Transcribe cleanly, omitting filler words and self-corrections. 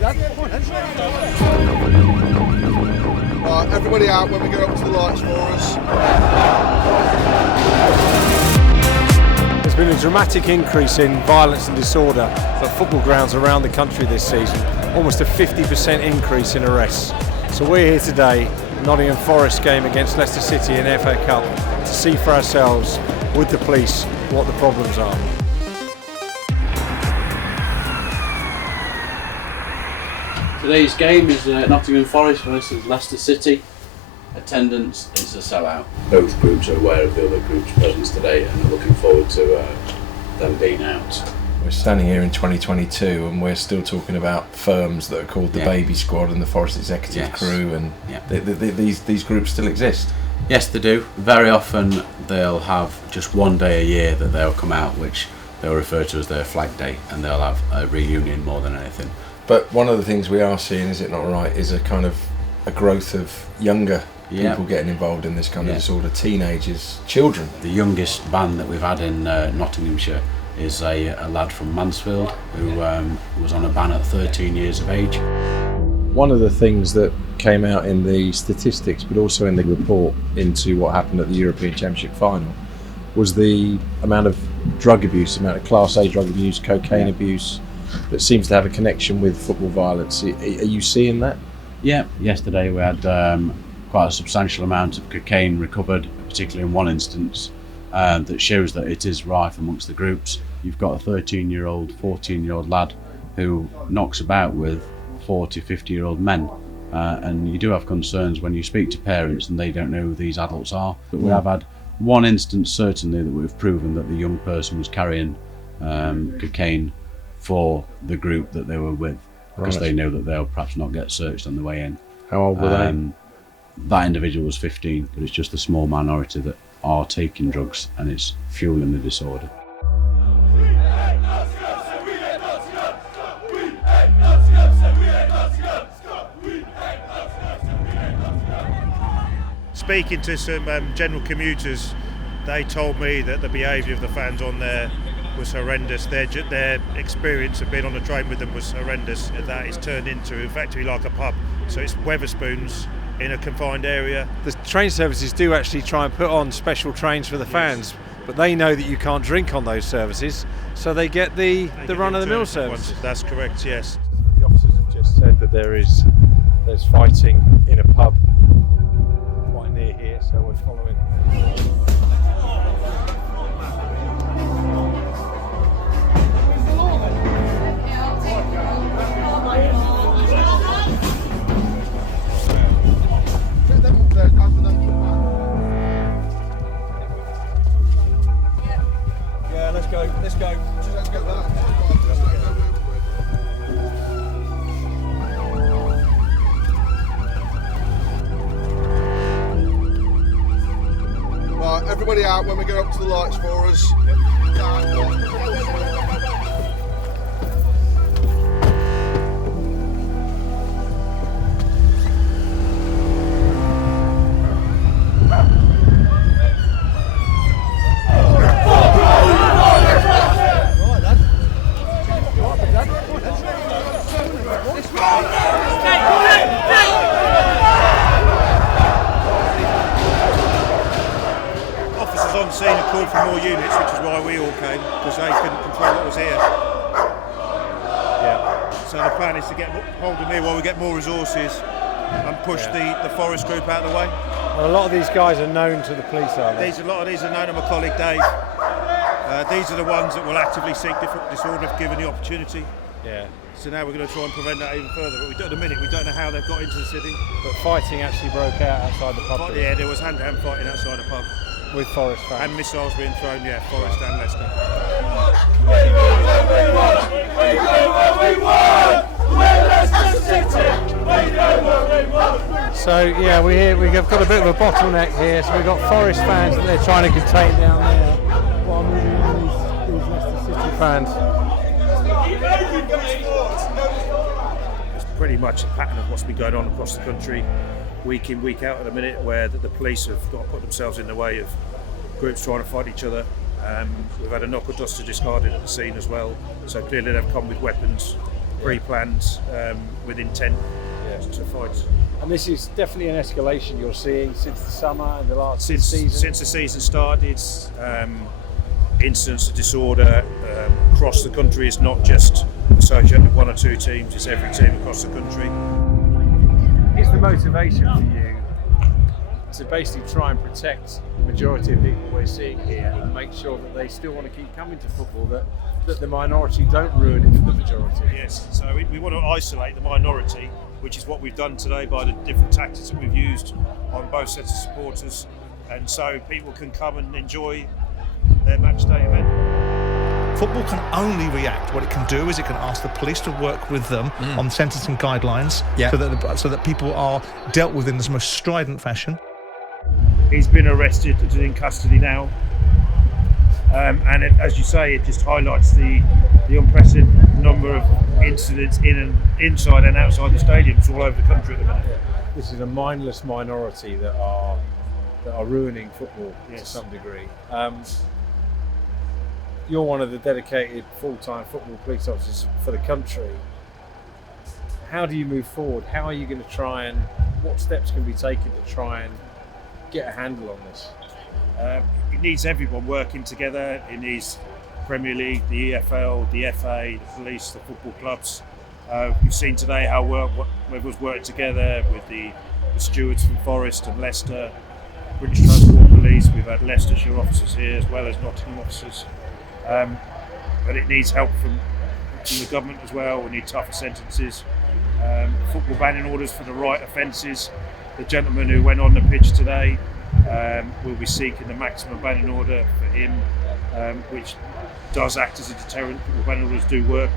Right, everybody out when we go up to the lights for us. There's been a dramatic increase in violence and disorder at football grounds around the country this season, almost a 50% increase in arrests. So we're here today, Nottingham Forest game against Leicester City in FA Cup, to see for ourselves with the police what the problems are. Today's game is Nottingham Forest versus Leicester City. Attendance is a sellout. Both groups are aware of the other group's presence today and are looking forward to them being out. We're standing here in 2022 and we're still talking about firms that are called the Baby Squad and the Forest Executive Crew, and these groups still exist. Yes, they do. Very often they'll have just one day a year that they'll come out, which they'll refer to as their flag day, and they'll have a reunion more than anything. But one of the things we are seeing, is it not right, is a kind of a growth of younger people getting involved in this kind of disorder, teenagers, children. The youngest band that we've had in Nottinghamshire is a lad from Mansfield who was on a ban at 13 years of age. One of the things that came out in the statistics, but also in the report into what happened at the European Championship final, was the amount of drug abuse, the amount of Class A drug abuse, cocaine abuse, that seems to have a connection with football violence. Are you seeing that? Yeah, yesterday we had quite a substantial amount of cocaine recovered, particularly in one instance, that shows that it is rife amongst the groups. You've got a 13-year-old, 14-year-old lad who knocks about with 40, 50-year-old men, and you do have concerns when you speak to parents and they don't know who these adults are. But we have had one instance certainly that we've proven that the young person was carrying cocaine for the group that they were with, because they know that they'll perhaps not get searched on the way in. How old were they? That individual was 15, but it's just a small minority that are taking drugs, and it's fueling the disorder. Speaking to some general commuters, they told me that the behaviour of the fans on there was horrendous. Their experience of being on the train with them was horrendous. That is turned into effectively like a pub. So it's Wetherspoons in a confined area. The train services do actually try and put on special trains for the fans, but they know that you can't drink on those services, so they get the run-of-the-mill service. That's correct, yes. The officers have just said that there's fighting in a pub quite near here, so we're following. Yeah, let's go. Right, everybody out when we go up to the lights for us. Officers on scene have called for more units, which is why we all came, because they couldn't control what was here. Yeah. So the plan is to hold them here while we get more resources and push the Forest group out of the way. Well, a lot of these guys are known to the police, aren't they? A lot of these are known to my colleague Dave. These are the ones that will actively seek disorder if given the opportunity. Yeah. So now we're going to try and prevent that even further. But at the minute we don't know how they've got into the city. But fighting actually broke out outside the pub. But yeah, there was hand-to-hand fighting outside the pub. With Forest fans. And missiles being thrown, Forest and Leicester. So yeah, we've got a bit of a bottleneck here. So we've got Forest fans that they're trying to contain down there, while moving on these Leicester City fans. It's pretty much a pattern of what's been going on across the country, week in, week out at the minute, where the police have got to put themselves in the way of groups trying to fight each other. We've had a knuckle duster discarded at the scene as well, so clearly they've come with weapons pre-planned with intent to fight. And this is definitely an escalation you're seeing since the summer and the last season. Since the season started, incidents of disorder across the country. It's not just associated with one or two teams, it's every team across the country. Is the motivation for you to basically try and protect the majority of people we're seeing here and make sure that they still want to keep coming to football, that the minority don't ruin it for the majority? Yes, so we want to isolate the minority, which is what we've done today by the different tactics that we've used on both sets of supporters, and so people can come and enjoy their match day event. Football can only react. What it can do is it can ask the police to work with them on sentencing guidelines so that people are dealt with in this most strident fashion. He's been arrested and in custody now, and as you say, it just highlights the unprecedented number of incidents inside and outside the stadiums all over the country at the minute. This is a mindless minority that are ruining football to some degree. You're one of the dedicated full-time football police officers for the country. How do you move forward? How are you going to try and, what steps can be taken to try and get a handle on this? It needs everyone working together. It needs Premier League, the EFL, the FA, the police, the football clubs. We've seen today how everyone's worked together with the stewards from Forest and Leicester, British Transport Police. We've had Leicestershire officers here as well as Nottingham officers. But it needs help from the government as well. We need tougher sentences, football banning orders for the right offences. The gentleman who went on the pitch today will be seeking the maximum banning order for him, which does act as a deterrent. Football banning orders do work.